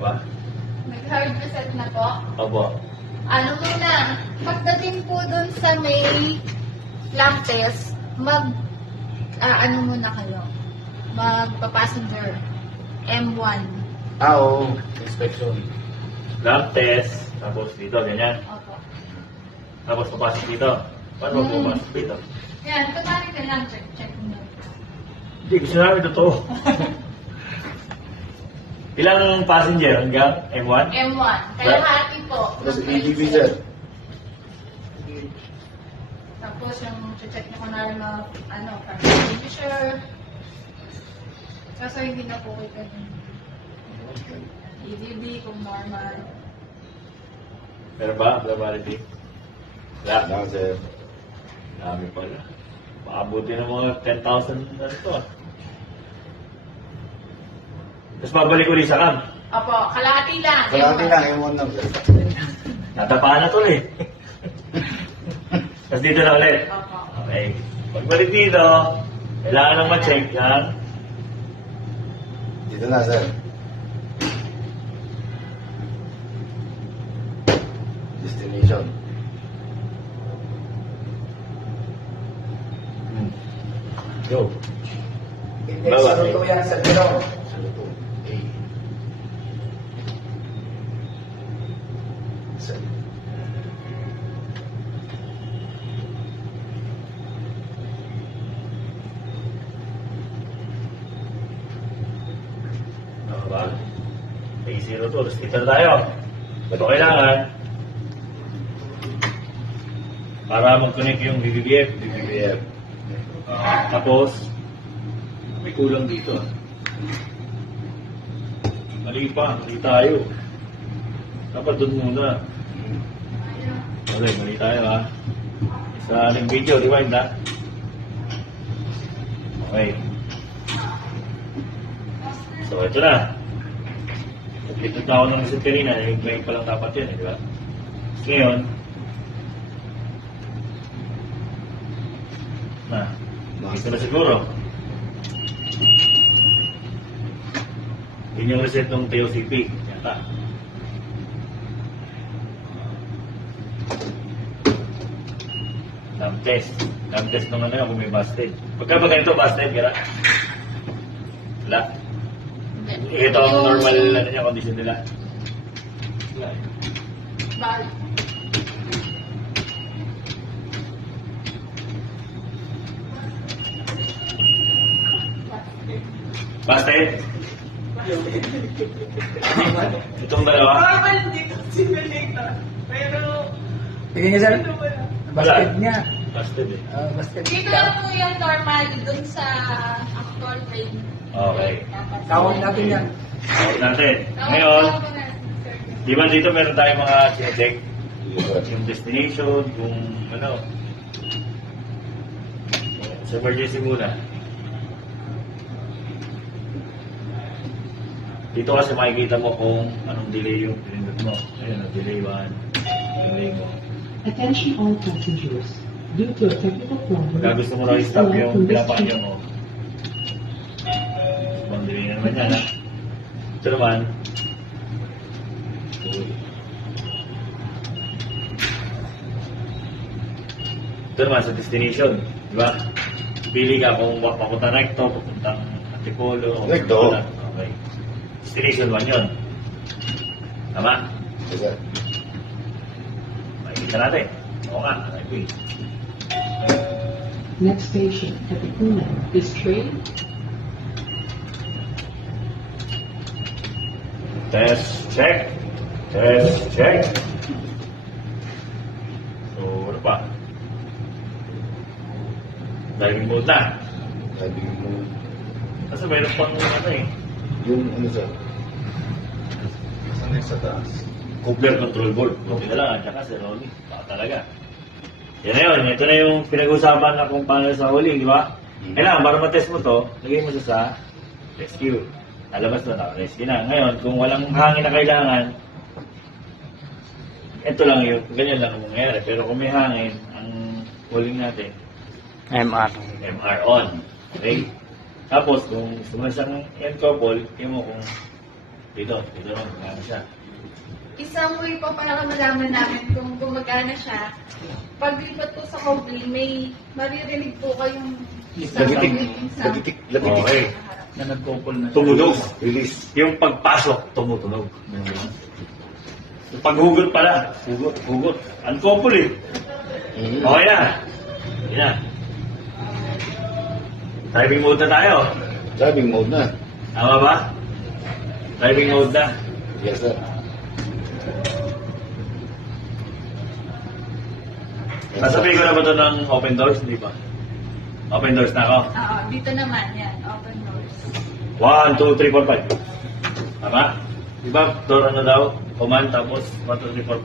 ba? Nag-hard reset na po. Opo. Ano muna, pagdating po dun sa may lab test, ano muna kayo? Magpa-passenger. M1. Oo. Inspection. Lab test. Tapos dito, ganyan. Opo. Tapos papasok dito. Paano papasok dito? Yan, kumari ka lang, check mo. Hindi, gusto namin totoo. Ilang passenger hanggang M1? M1. Kalahati po. Tapos ADB, sir. Tapos yung check nyo kunwari signature. Kaso hindi na po kita din. EDB kung normal. Meron ba? Abnormality? Wala. Lang, sir. Dami pala. Makabuti ng mga 10,000 na ito ah. Tapos babalik ulit sa camp. Opo, kalahati lang. Kalahati M1. lang, M1 lang, sir. Natapaan na to eh. Tapos dito na ulit. Opo. Okay. Pagbalik dito, kailangan nang ma-check yan. Dito na, sir. Destination. Go. Index Baba. luto yan sa bilong. Saluto. A. Sir. Ano ba? A0 to. Tapos dito na tayo. Ito kailangan para mag-connect yung BBBF. BBBF. Tapos, may kulang dito. Mali pa, mali tayo. Dapat doon muna. Okay, mali tayo ha. Sa ating video, rewind ha. Okay. So, ito na. Ito na ako ng isang kanina. May pa lang dapat yan, di ba? Ngayon, ito na siguro. Yun yung reset ng TOCP. Yata. Lab test. Lab test nung ano kung may busted. Pagka ba ganito busted, gara? Wala. Ito ang normal ano niya, condition nila. Wala. Bal. Busted? Itong dalawa? Normal dito simulator. Pero, Tingnan niya, sir. ano ba yan? Basket niya. Busted eh. Basket Dito niya. lang po yung normal dun sa actual train. Okay. Tawag natin yan. Tawag natin. Ngayon, di ba dito meron tayong mga sinecheck? Yung destination, kung ano. Sa emergency muna. Dito kasi makikita mo kung anong delay yung pinindot mo. Ayun, delay 1, delay mo. Attention all passengers. Due to a technical problem, Pagka gusto mo na i-stop yung pinapakinggan mo. Ibang delay na naman yan, ha? Ito naman. Ito naman sa destination. Di ba? Pili ka kung papunta recto, papuntang Antipolo. o Recto. Okay. Destination 1 yun. Tama? Yes, sir. Makikita natin. Oo nga. Okay. next station, Katipunan, is train Test, check. Test, check. So, ano pa? Diving mode na. Sabi mo, Kasi mayroon pang ano eh. yung ano, sir? Saan sa taas? Coupler control board. Okay na lang. At saka si Ronnie. Baka talaga. Yan na yun. Ito na yung pinag-usapan na kung paano sa huli, di ba? Kailangan, para matest mo to, lagay mo siya sa rescue. Nalabas na, rescue na. Ngayon, kung walang hangin na kailangan, ito lang yun. Ganyan lang ang mangyayari. Pero kung may hangin, ang huling natin, MR. MR on. Okay? Tapos, kung gusto mo siyang end couple, tingnan mo kung Dito naman, gumana siya. Isang way pa para malaman namin kung gumagana siya. Paglipat po sa Kobli, may maririnig po kayong Lagitik. sound. Lagitik. Lagitik. Okay. Na nagkopol na siya. Tumunog. Release. Yung pagpasok, tumutunog. Yung paghugot pala, hugot. Uncouple eh. Okay na. Okay na. Driving mode na tayo. Driving mode na. Tama ba? Driving mode na. Yes, sir. Nasabihin ko na ba ito ng open doors? Hindi pa. Open doors na ako. Oo, dito naman yan, open doors. 1, 2, 3, 4, 5. Tama? Di ba? Door ano daw? Command tapos 1, 2, 3, 4, 5.